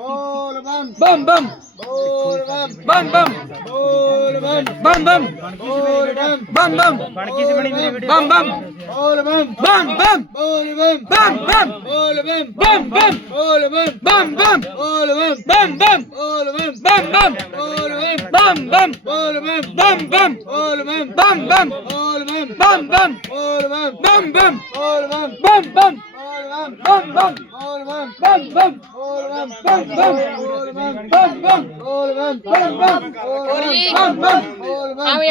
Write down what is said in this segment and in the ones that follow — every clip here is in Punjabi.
ਬੋਲ ਬਮ ਭਮ ਭਮ ਬੋਲ ਬਮ ਭਮ ਭਮ ਬੋਲ ਬਮ ਭਮ ਭਮ ਬੋਲ ਬਮ ਭਮ ਭਮ ਬੋਲ ਬਮ ਭਮ ਭਮ ਬੋਲ ਬਮ ਭਮ ਭਮ ਬੋਲ ਬਮ ਭਮ ਭਮ ਬੋਲ ਬਮ ਭਮ ਭਮ ਬਣ ਕੀ ਸੀ ਬਣੀ ਮੇਰੀ ਵੀਡੀਓ ਭਮ ਭਮ ਬੋਲ ਬਮ ਭਮ ਭਮ ਬੋਲ ਬਮ ਭਮ ਭਮ ਬੋਲ ਬਮ ਭਮ ਭਮ ਬੋਲ ਬਮ ਭਮ ਭਮ ਬੋਲ ਬਮ ਭਮ ਭਮ ਬੋਲ ਬਮ ਭਮ ਭਮ ਬੋਲ ਬਮ ਭਮ ਭਮ আমি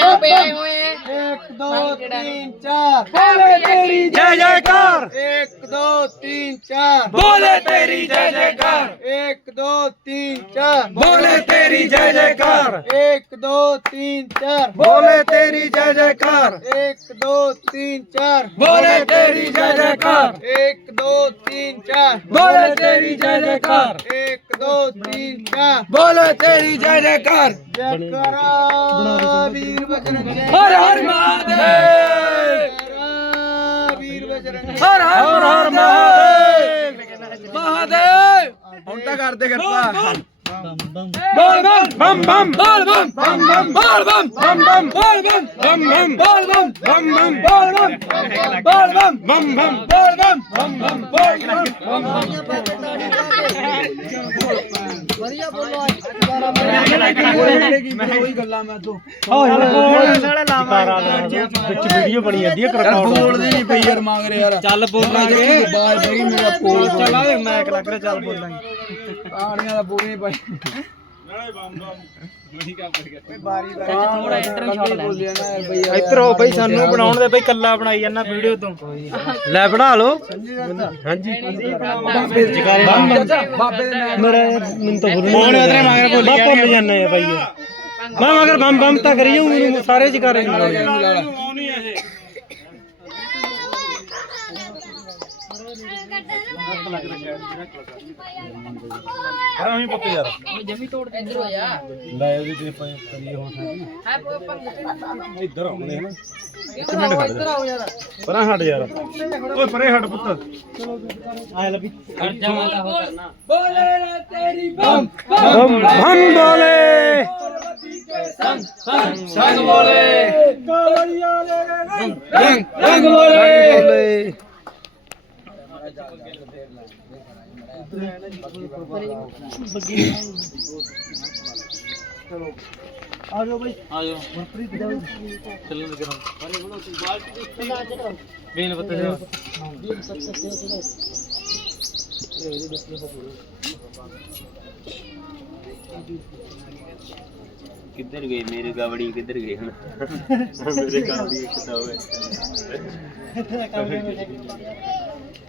1 2 3 4 ਬੋਲੇ ਤੇਰੀ ਜੈ ਜੈਕਾਰ। 1 2 3 4 ਬੋਲੇ ਤੇਰੀ ਜੈ ਜੈਕਾਰ। 1 2 3 4 ਬੋਲੇ ਤੇਰੀ ਜੈ ਜੈਕਾਰ। 1 2 3 4 ਬੋਲੇ ਤੇਰੀ ਜੈ ਜੈਕਾਰ। 1 2 3 4 ਬੋਲੇ ਤੇਰੀ ਜੈ ਜੈਕਾਰ। 1 2 3 4 ਬੋਲੇ ਤੇਰੀ ਜੈ ਜੈਕਾਰ। 1 दो तीन चार बोलो तेरी जय जयकार जयकारा वीर बजरंग हर हर महादेव वीर बजरंग हर हर महादेव महादेव ਹੁਣ ਤਾਂ ਕਰਦੇ ਕਿਰਪਾ ਵਧੀਆ ਬੋਲੋ ਅੱਜ ਦੁਬਾਰਾ ਉਹੀ ਗੱਲਾਂ ਮੈਂ ਤੋਂ ਵਿੱਚ ਵੀਡੀਓ ਬਣੀ ਜਾਂਦੀ ਹੈ ਯਾਰ ਕਰਕਾਉਟ ਬੋਲਦੇ ਨਹੀਂ ਪਈ ਯਾਰ ਮੰਗ ਰਿਹਾ ਯਾਰ ਚੱਲ ਬੋਲਾਂਗੇ। ਬਾਜ ਬਈ ਮੇਰਾ ਕੋਲ ਚਲਾ ਮੈਕ ਲੱਗ ਰਿਹਾ ਚੱਲ ਬੋਲਾਂਗੇ। ਆੜੀਆਂ ਦਾ ਪੂਰੀ ਪਾਈ। ਨਾਲੇ ਬੰਬ ਨਹੀਂ ਕੰਮ ਕਰ ਗਿਆ ਬਾਰੀ ਬਾਰੀ ਥੋੜਾ ਇੰਟਰਵਿਊ ਸ਼ਾਟ ਲੈ ਇੱਧਰ ਹੋ ਬਈ ਸਾਨੂੰ ਬਣਾਉਣ ਦੇ ਬਈ ਕੱਲਾ ਬਣਾਈ ਜਾਂਦਾ ਵੀਡੀਓ ਤੋਂ। ਲੈ ਬਣਾ ਲਓ। ਹਾਂਜੀ। ਬਾਬੇ ਜਗਾਰੇ ਬਾਬੇ ਮੇਰਾ ਤਾਂ ਭੁੱਲ ਗਿਆ ਤੇਰੇ ਮਗਰ ਭੁੱਲ ਗਿਆ ਭੁੱਲ ਜਾਂਦਾ ਹੈ ਬਈ ਮੈਂ ਮਗਰ ਬੰਬ ਬੰਬ ਤਾਂ ਕਰੀ ਜਾਉਂ ਮੈਨੂੰ ਸਾਰੇ ਜਗਾਰੇ लग रखे हैं हमें पप्पे यार जमी तोड़ दे इधर हो या ले ये दे पे करिए हो सकती इधर आओ ने इधर आओ यार परे हट यार ओए परे हट पुत्र आ ले खर्चा वाला हो करना बोले ना तेरी बम बम बम बोले संग संग संग बोले रंग रंग बोले चलो भाई मनप्रीत जाओ चलो अरे बोलो चलो बेल बता बेल सक्सेस है। चलो ये ये बस ये किधर गए मेरे गावड़ी किधर गए? हाँ। मेरे गावड़ी कितना हुआ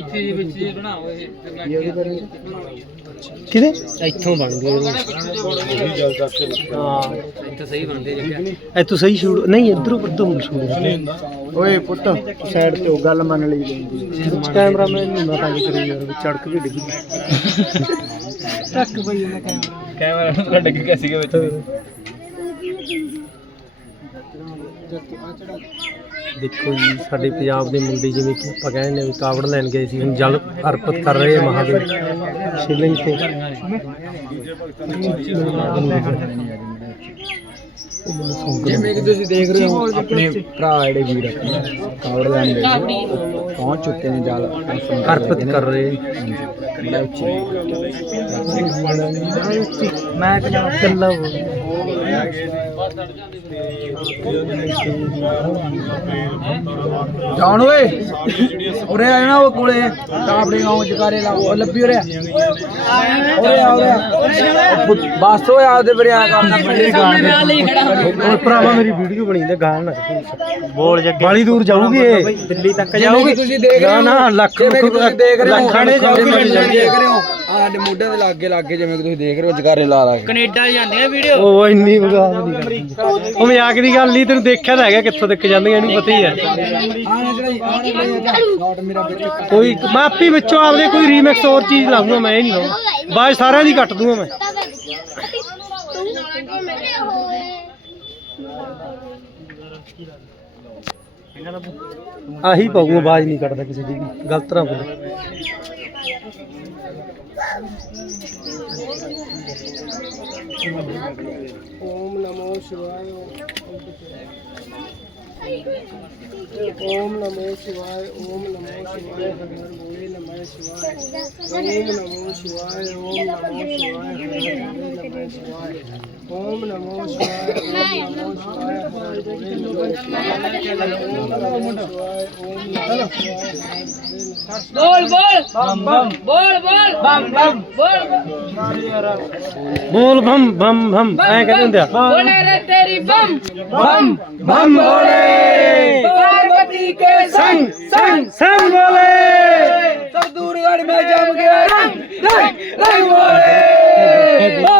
ਇੱਥੇ ਜੀ ਵਿੱਚ ਜੀ ਬਣਾਓ ਇਹ ਫਿਰ ਲੱਗ ਕਿਹਦੇ? ਇੱਥੋਂ ਬਣ ਗਏ ਹਾਂ ਇੱਥੇ ਸਹੀ ਬਣਦੇ ਜੱਗਾ ਐ ਤੂੰ ਸਹੀ ਸ਼ੂਟ ਨਹੀਂ ਇਧਰੋਂ ਪਰਦੋਂ ਸ਼ੂਟ ਓਏ ਪੁੱਤ ਸਾਈਡ ਤੋਂ ਗੱਲ ਮੰਨ ਲਈ ਜਾਂਦੀ ਕੈਮਰਾਮੈਨ ਨਹੀਂ ਮੈਂ ਤੰਗ ਕਰੀ ਯਾਰ ਚੜਕ ਕੇ ਡਿੱਗ ਟੱਕ ਬਈ ਉਹਨੇ ਕੈਮਰਾ ਕੈਮਰਾ ਥੋੜਾ ਡਿੱਗ ਗਿਆ ਸੀਗਾ ਵਿੱਚ। ਜੱਟ ਆ ਚੜਾ ਦੇਖੋ ਜੀ ਸਾਡੇ ਪੰਜਾਬ ਦੇ ਮੁੰਡੇ ਜਿਵੇਂ ਕਿ ਆਪਾਂ ਕਹਿੰਦੇ ਨੇ ਵੀ ਕਾਵੜ ਲੈਣ ਗਏ ਸੀ ਹੁਣ ਜਲ ਅਰਪਿਤ ਕਰ ਰਹੇ ਆ ਮਹਾਦੇਵ ਸ਼ਿਵਲਿੰਗ ਤੇ। ਜਿਵੇਂ ਕਿ ਤੁਸੀਂ ਦੇਖ ਰਹੇ ਹੋ ਆਪਣੇ ਭਰਾ ਜਿਹੜੇ ਵੀਰ ਆਪਣੇ ਕਾਵੜ ਲੈਂਦੇ ਪਹੁੰਚ ਚੁੱਕੇ ਨੇ ਜਲ ਅਰਪਿਤ ਕਰ ਰਹੇ ਮੈਂ ਕਹਿੰਦਾ ਕੱਲਾ ਜਾਣ ਓਏ। ਉਰੇ ਆ ਨਾ ਉਹ ਕੋਲੇ ਤਾਂ ਗਾਉਂ ਜਕਾਰੇ ਲਾ ਉਹ ਲੱਭੀ ਉਰੇ। ਬਸ ਉਹ ਆਪਦੇ ਬਰਿਆ ਕਰਨਾ ਬੜੇ ਓਏ ਭਰਾਵਾ ਮੇਰੀ ਵੀਡੀਓ ਬਣੀ ਤੇ ਗਾਲ ਨਾ ਬੋਲ ਜੱਗੇ ਬਾਲੀ ਦੂਰ ਜਾਊਗੀ ਇਹ। ਦਿੱਲੀ ਤੱਕ ਜਾਊਗੀ। ਤੁਸੀਂ ਦੇਖ ਰਹੇ ਹੋ ਨਾ ਨਾ ਲੱਖ ਜਿਵੇਂ ਕਿ ਤੁਸੀਂ ਦੇਖ ਰਹੇ ਹੋ ਲੱਖਾਂ ਨੇ ਜਾਊਗੀ ਜਿਵੇਂ ਕਿ ਤੁਸੀਂ ਜਾਂਦੀ ਦੇਖ ਰਹੇ ਹੋ। ਆਹ ਸਾਡੇ ਮੋਢਿਆਂ ਦੇ ਲਾਗੇ ਲਾਗੇ ਜਿਵੇਂ ਕਿ ਤੁਸੀਂ ਦੇਖ ਰਹੇ ਹੋ ਜਗਾਰੇ ਲਾ ਲਾ ਕੇ। ਕੈਨੇਡਾ ਜਾਂਦੀਆਂ ਵੀਡੀਓ? ਉਹ ਇੰਨੀ ਬਗਾਸ ਨਹੀਂ ਕਰਦੀ। ਉਹ ਮਜ਼ਾਕ ਦੀ ਗੱਲ ਨਹੀਂ ਤੈਨੂੰ ਦੇਖਿਆ ਤਾਂ ਹੈਗਾ ਕਿੱਥੋਂ ਤੱਕ ਜਾਂਦੀਆਂ ਇਹਨੂੰ ਪਤਾ ਹੀ ਹੈ। ਕੋਈ ਮੈਂ ਆਪੇ ਵਿੱਚੋਂ ਆਪਦੇ ਕੋਈ ਰੀਮਿਕਸ ਹੋਰ ਚੀਜ਼ ਲਾਉਂਗਾ ਮੈਂ ਇਹ ਨਹੀਂ ਲਾਉਂਗਾ बाज सारे की कट दूँगा मैं आही पाऊ आवाज़ नहीं कटता किसी की गलत तरह बोले ओम नमो शिवाय ओम नमो शिवाय हर भोले नमः शिवाय ओम नमो शिवाय ओम नमो शिवाय हर भोले नमः शिवाय ओम नमो शिवाय ओम नमो शिवाय हर भोले नमः शिवाय ओम नमो शिवाय ओम नमो शिवाय बोल बोल बम बम बोल बोल बम बम बोल बोल बम बम बम ऐ कहते हैं बोले रे तेरी बम बम बम बोले पार्वती के संग संग संग बोले सब दूरगढ़ में जम गया रंग रंग रंग बोले